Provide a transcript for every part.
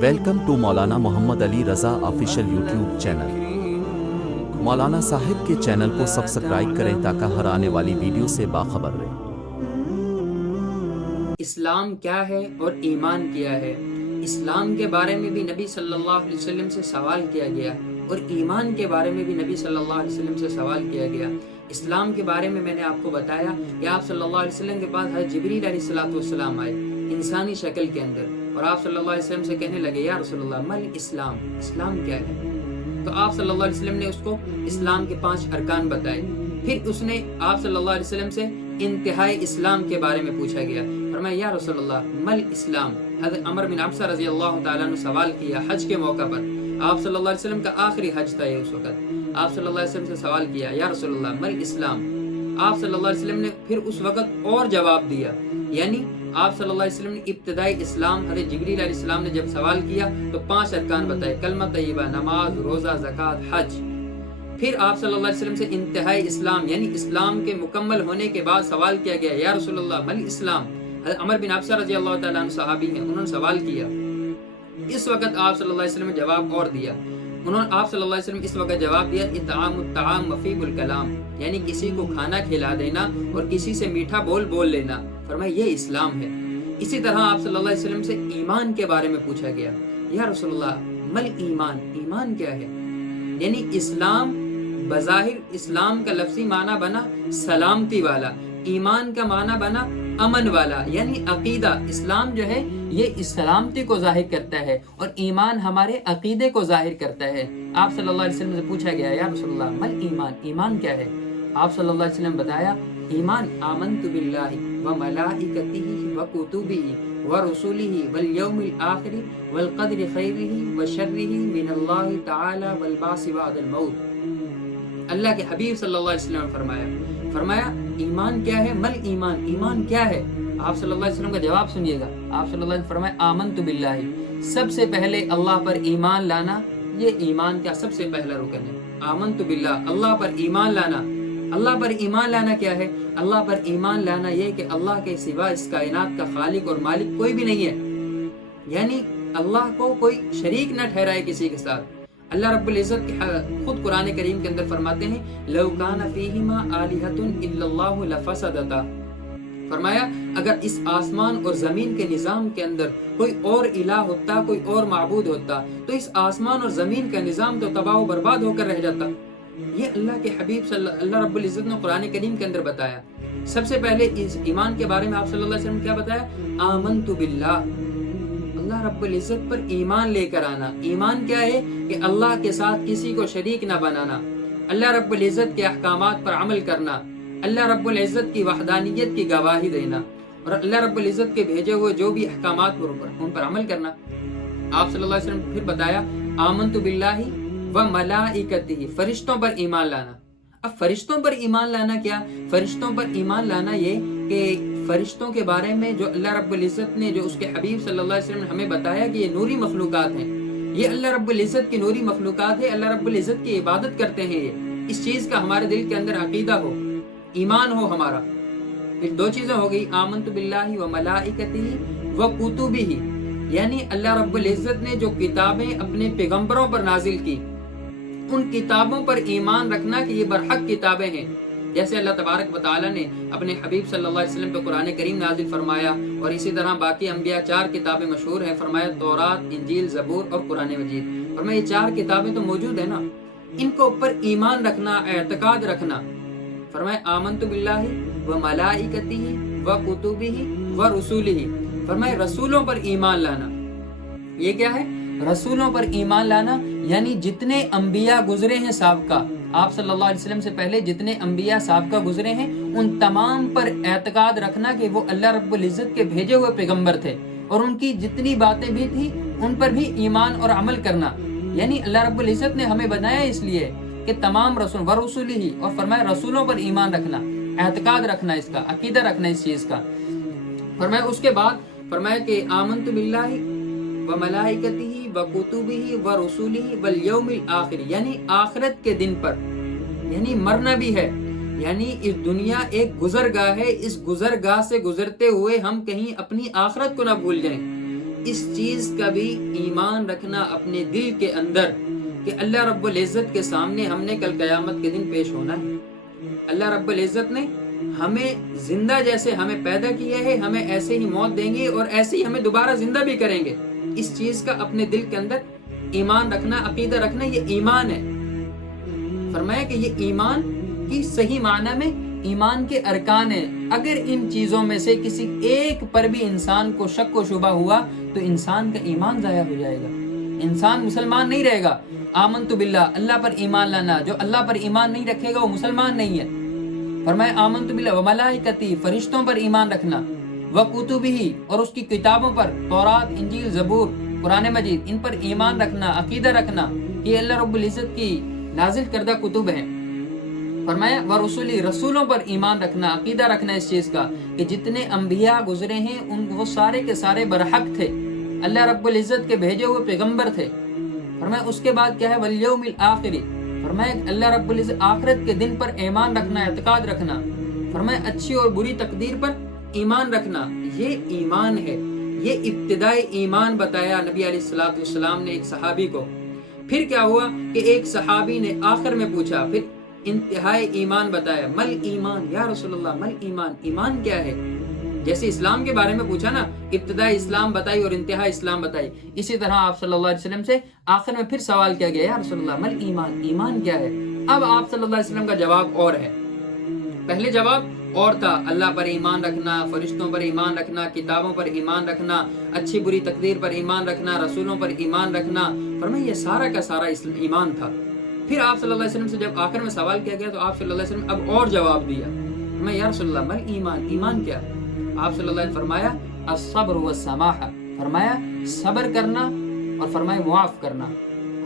Welcome to Maulana Muhammad Ali Raza official YouTube channel. مولانا صاحب کے channel کو سبسکرائب کریں تاکہ ہر آنے والی ویڈیو سے باخبر رہیں۔ اسلام کیا ہے اور ایمان کیا ہے؟ اسلام کے بارے میں بھی نبی صلی اللہ علیہ وسلم سے سوال کیا گیا اور ایمان کے بارے میں بھی نبی صلی اللہ علیہ وسلم سے سوال کیا گیا۔ اسلام کے بارے میں نے آپ کو بتایا کہ آپ صلی اللہ علیہ وسلم کے پاس حضرت جبریل علیہ السلام آئے انسانی شکل کے اندر، اور آپ صلی اللہ علیہ وسلم سے کہنے لگے یا رسول اللہ مل اسلام، اسلام کیا ہے؟ تو آپ صلی اللہ علیہ وسلم نے اس کو اسلام کے 5 ارکان بتائے۔ پھر اس نے آپ صلی اللہ علیہ وسلم سے انتہائی اسلام کے بارے میں پوچھا گیا، فرمایا یا رسول اللہ مل اسلام۔ حضرت عمر بن عبسہ رضی اللہ تعالیٰ نے سوال کیا حج کے موقع پر، آپ صلی اللہ علیہ وسلم کا آخری حج تھا یہ اس وقت، آپ صلی اللہ علیہ وسلم سے سوال کیا یا رسول اللہ مل اسلام۔ آپ صلی اللہ علیہ وسلم نے پھر اس وقت اور جواب دیا، یعنی آپ صلی اللہ علیہ وسلم نے ابتدائی اسلام حضرت جبریل علیہ السلام نے جب سوال کیا تو 5 ارکان بتائے، کلمہ طیبہ، نماز، روزہ، زکوٰۃ، حج۔ پھر آپ صلی اللہ علیہ وسلم سے انتہائی اسلام یعنی اسلام کے مکمل ہونے کے بعد سوال کیا گیا یا رسول اللہ مل اسلام۔ حضرت عمر بن عبسہ رضی اللہ تعالیٰ عنہ صحابی ہیں، انہوں نے سوال کیا، اس وقت آپ صلی اللہ علیہ وسلم نے جواب اور دیا، آپ صلی اللہ علیہ وسلم اس وقت جواب دیا اطعام الطعام وفیب الکلام، یعنی کسی کو کھانا کھلا دینا اور کسی سے میٹھا بول لینا، فرمایا یہ اسلام ہے۔ اسی طرح آپ صلی اللہ علیہ وسلم سے ایمان کے بارے میں پوچھا گیا یا رسول اللہ مل ایمان، ایمان کیا ہے؟ یعنی اسلام بظاہر اسلام کا لفظی معنی بنا سلامتی والا، ایمان کا معنی بنا امن والا، یعنی عقیدہ۔ اسلام جو ہے یہ سلامتی کو ظاہر کرتا ہے اور ایمان ہمارے عقیدے کو ظاہر کرتا ہے۔ آپ صلی اللہ علیہ وسلم سے پوچھا گیا یا رسول اللہ مل ایمان، ایمان کیا ہے؟ آپ صلی اللہ علیہ وسلم بتایا ایمان آمنت باللہ وملائکتہ وکتبہ ورسلہ والیوم الآخر والقدر خیرہ وشرہ من اللہ تعالی والبعث بعد الموت۔ اللہ کے حبیب صلی اللہ علیہ وسلم نے فرمایا ایمان کیا ہے؟ مل ایمان، ایمان کیا ہے؟ آپ صلی اللہ علیہ وسلم کا جواب سنیے گا۔ آپ صلی اللہ علیہ وسلم فرمایا آمنت باللہ، سب سے پہلے اللہ پر ایمان لانا، یہ ایمان کا سب سے پہلا رکن ہے۔ آمنت باللہ، اللہ پر ایمان لانا۔ اللہ پر ایمان لانا کیا ہے؟ اللہ پر ایمان لانا یہ کہ اللہ کے سوا اس کائنات کا خالق اور مالک کوئی بھی نہیں ہے، یعنی اللہ کو کوئی شریک نہ ٹھہرائے کسی کے ساتھ۔ اللہ رب العزت خود قرآن کریم کے اندر فرماتے ہیں لو کان فیہما آلہۃ الا اللہ لفسدتا، فرمایا اگر اس آسمان اور زمین کے نظام کے اندر کوئی اور الہ ہوتا، کوئی اور معبود ہوتا، تو اس آسمان اور زمین کا نظام تو تباہ و برباد ہو کر رہ جاتا۔ یہ اللہ کے حبیب اللہ رب العزت نے قرآن کریم کے اندر بتایا۔ سب سے پہلے اس ایمان کے بارے میں آپ صلی اللہ علیہ وسلم کیا بتایا؟ آمنت باللہ، اللہ رب العزت پر ایمان لے کر آنا۔ ایمان کیا ہے؟ کہ اللہ کے ساتھ کسی کو شریک نہ بنانا، اللہ رب العزت کے احکامات پر عمل کرنا، اللہ رب العزت کی وحدانیت کی گواہی دینا، اور اللہ رب العزت کے بھیجے ہوئے جو بھی احکامات ان پر عمل کرنا۔ آپ صلی اللہ علیہ وسلم پھر بتایا آمنت باللہ وملائکتہ، فرشتوں پر ایمان لانا۔ اب فرشتوں پر ایمان لانا کیا؟ فرشتوں پر ایمان لانا یہ کہ فرشتوں کے بارے میں جو اللہ رب العزت نے، جو اس کے حبیب صلی اللہ علیہ وسلم نے ہمیں بتایا کہ یہ نوری مخلوقات ہیں، یہ اللہ رب العزت کی نوری مخلوقات ہے، اللہ رب العزت کی عبادت کرتے ہیں، یہ اس چیز کا ہمارے دل کے اندر عقیدہ ہو، ایمان ہو ہمارا۔ پھر 2 چیزیں ہو گئی، آمنت باللہ وملائکتہ وکتبہ، یعنی اللہ رب العزت نے جو کتابیں اپنے پیغمبروں پر نازل کی، ان کتابوں پر ایمان رکھنا کہ یہ برحق کتابیں ہیں، جیسے اللہ تبارک و تعالیٰ نے اپنے حبیب صلی اللہ علیہ وسلم پہ قرآن کریم نازل فرمایا، اور اسی طرح باقی انبیاء 4 کتابیں مشہور ہیں، فرمایا تورات، انجیل، زبور اور قرآن مجید، فرمایا یہ 4 کتابیں تو موجود ہیں نا، ان کو اوپر ایمان رکھنا، اعتقاد رکھنا۔ فرمایا آمنت باللہ وملائکتہ وکتبہ ورسلہ، فرمایا رسولوں پر ایمان لانا۔ یہ کیا ہے؟ رسولوں پر ایمان لانا، یعنی جتنے انبیاء گزرے ہیں سابقہ، آپ صلی اللہ علیہ وسلم سے پہلے جتنے انبیاء سابقہ گزرے ہیں، ان تمام پر اعتقاد رکھنا کہ وہ اللہ رب العزت کے بھیجے ہوئے پیغمبر تھے، اور ان کی جتنی باتیں بھی تھی ان پر بھی ایمان اور عمل کرنا، یعنی اللہ رب العزت نے ہمیں بنایا اس لیے کہ تمام رسول ورسولہ، اور فرمایا رسولوں پر ایمان رکھنا، اعتقاد رکھنا، اس کا عقیدہ رکھنا اس چیز کا۔ فرمایا اس کے بعد فرمایا کہ آمنت باللہ وملائکتہ وکتبہ ورسلہ والیوم الآخر، یعنی آخرت کے دن پر، یعنی مرنا بھی ہے، یعنی اس دنیا ایک گزرگاہ ہے، اس گزرگاہ سے گزرتے ہوئے ہم کہیں اپنی آخرت کو نہ بھول جائیں، اس چیز کا بھی ایمان رکھنا اپنے دل کے اندر کہ اللہ رب العزت کے سامنے ہم نے کل قیامت کے دن پیش ہونا ہے. اللہ رب العزت نے ہمیں زندہ جیسے ہمیں پیدا کیا ہے ہمیں ایسے ہی موت دیں گے اور ایسے ہی ہمیں دوبارہ زندہ بھی کریں گے. اس چیز کا اپنے دل کے اندر ایمان رکھنا، عقیدہ رکھنا، یہ ایمان ہے. فرمایا کہ یہ ایمان کی صحیح معنی میں ایمان کے ارکان ہیں. اگر ان چیزوں میں سے کسی ایک پر بھی انسان کو شک و شبہ ہوا تو انسان کا ایمان ضائع ہو جائے گا، انسان مسلمان نہیں رہے گا. آمنت باللہ، اللہ پر ایمان لانا، جو اللہ پر ایمان نہیں رکھے گا وہ مسلمان نہیں ہے. فرمایا آمنت باللہ و ملائکتی، فرشتوں پر ایمان رکھنا، و کتبہ، اور اس کی کتابوں پر، تورات، انجیل، زبور، قرآن مجید، ان پر ایمان رکھنا، عقیدہ رکھنا کہ اللہ رب العزت کی نازل کردہ کتب ہیں. فرمایا ورسولی، رسولوں پر ایمان رکھنا، عقیدہ رکھنا اس چیز کا کہ جتنے انبیاء گزرے ہیں وہ سارے کے سارے برحق تھے، اللہ رب العزت کے بھیجے ہوئے پیغمبر تھے. فرمایا اس کے بعد کیا ہے والیوم الآخر، فرمایا اللہ رب العزت آخرت کے دن پر ایمان رکھنا، اعتقاد رکھنا. فرمایا اچھی اور بری تقدیر پر ایمان رکھنا، یہ ایمان ہے. یہ ابتدائی ایمان بتایا نبی علیہ الصلوۃ والسلام نے ایک صحابی کو. پھر کیا ہوا کہ ایک صحابی نے آخر میں پوچھا، پھر انتہائی ایمان بتایا. مل ایمان یا رسول اللہ، مل ایمان، ایمان کیا ہے؟ جیسے اسلام کے بارے میں پوچھا نا، ابتدائی اسلام بتائی اور انتہا اسلام بتائی، اسی طرح آپ صلی اللہ علیہ وسلم سے آخر میں پھر سوال کیا گیا، یا رسول اللہ مل ایمان، ایمان کیا ہے؟ اب آپ صلی اللہ علیہ وسلم کا جواب اور ہے. پہلے جواب اور تھا، اللہ پر ایمان رکھنا، فرشتوں پر ایمان رکھنا، کتابوں پر ایمان رکھنا، اچھی بری تقدیر پر ایمان رکھنا، رسولوں پر ایمان رکھنا. فرمایا یہ سارا کا سارا ایمان تھا. پھر آپ صلی اللہ علیہ وسلم سے جب آخر میں سوال کیا گیا تو آپ صلی اللہ علیہ وسلم اب اور جواب دیا. فرمایا یا رسول اللہ مل ایمان، ایمان کیا؟ آپ صلی اللہ علیہ وسلم فرمایا الصبر والسماحہ، فرمایا صبر کرنا اور فرمایا معاف کرنا.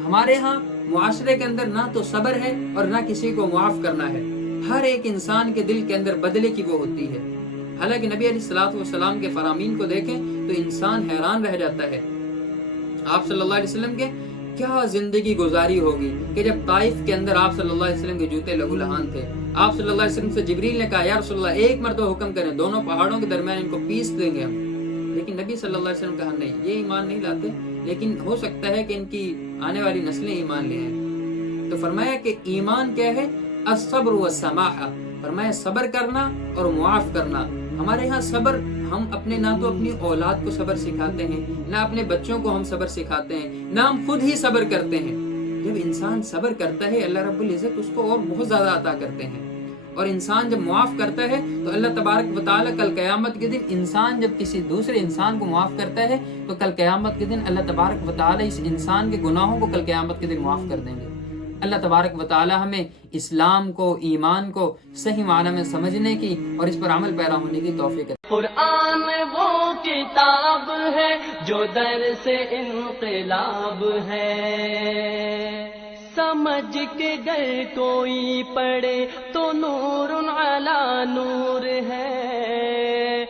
ہمارے ہاں معاشرے کے اندر نہ تو صبر ہے اور نہ کسی کو معاف کرنا ہے. ہر ایک انسان کے دل کے اندر بدلے کی وہ ہوتی ہے. حالانکہ نبی علیہ الصلوۃ والسلام کے فرامین کو دیکھیں تو انسان حیران رہ جاتا ہے. آپ صلی اللہ علیہ وسلم کے کیا زندگی گزاری ہوگی کہ جب طائف کے اندر آپ صلی اللہ علیہ وسلم کے جوتے لہو لہان تھے. آپ صلی اللہ علیہ وسلم سے جبریل نے کہا یا رسول اللہ ایک مرتبہ حکم کریں، دونوں پہاڑوں کے درمیان ان کو پیس دیں گے ہم. لیکن نبی صلی اللہ علیہ وسلم کہا نہیں، یہ ایمان نہیں لاتے، لیکن ہو سکتا ہے کہ ان کی آنے والی نسلیں ایمان لے آئیں. تو فرمایا کہ ایمان کیا ہے؟ الصبر والسماحہ، فرمایا صبر کرنا اور معاف کرنا. ہمارے ہاں صبر، ہم اپنے نہ تو اپنی اولاد کو صبر سکھاتے ہیں، نہ اپنے بچوں کو ہم صبر سکھاتے ہیں، نہ ہم خود ہی صبر کرتے ہیں. جب انسان صبر کرتا ہے اللہ رب العزت اس کو اور بہت زیادہ عطا کرتے ہیں. اور انسان جب معاف کرتا ہے تو اللہ تبارک و تعالیٰ کل قیامت کے دن انسان جب کسی دوسرے انسان کو معاف کرتا ہے تو کل قیامت کے دن اللہ تبارک و تعالیٰ اس انسان کے گناہوں کو کل قیامت کے دن معاف کر دیں گے. اللہ تبارک و تعالیٰ ہمیں اسلام کو، ایمان کو صحیح معنی میں سمجھنے کی اور اس پر عمل پیرا ہونے کی توفیق دے. قرآن وہ کتاب ہے جو در سے انقلاب ہے، سمجھ کے گر کوئی پڑھے تو نور علی نور ہے.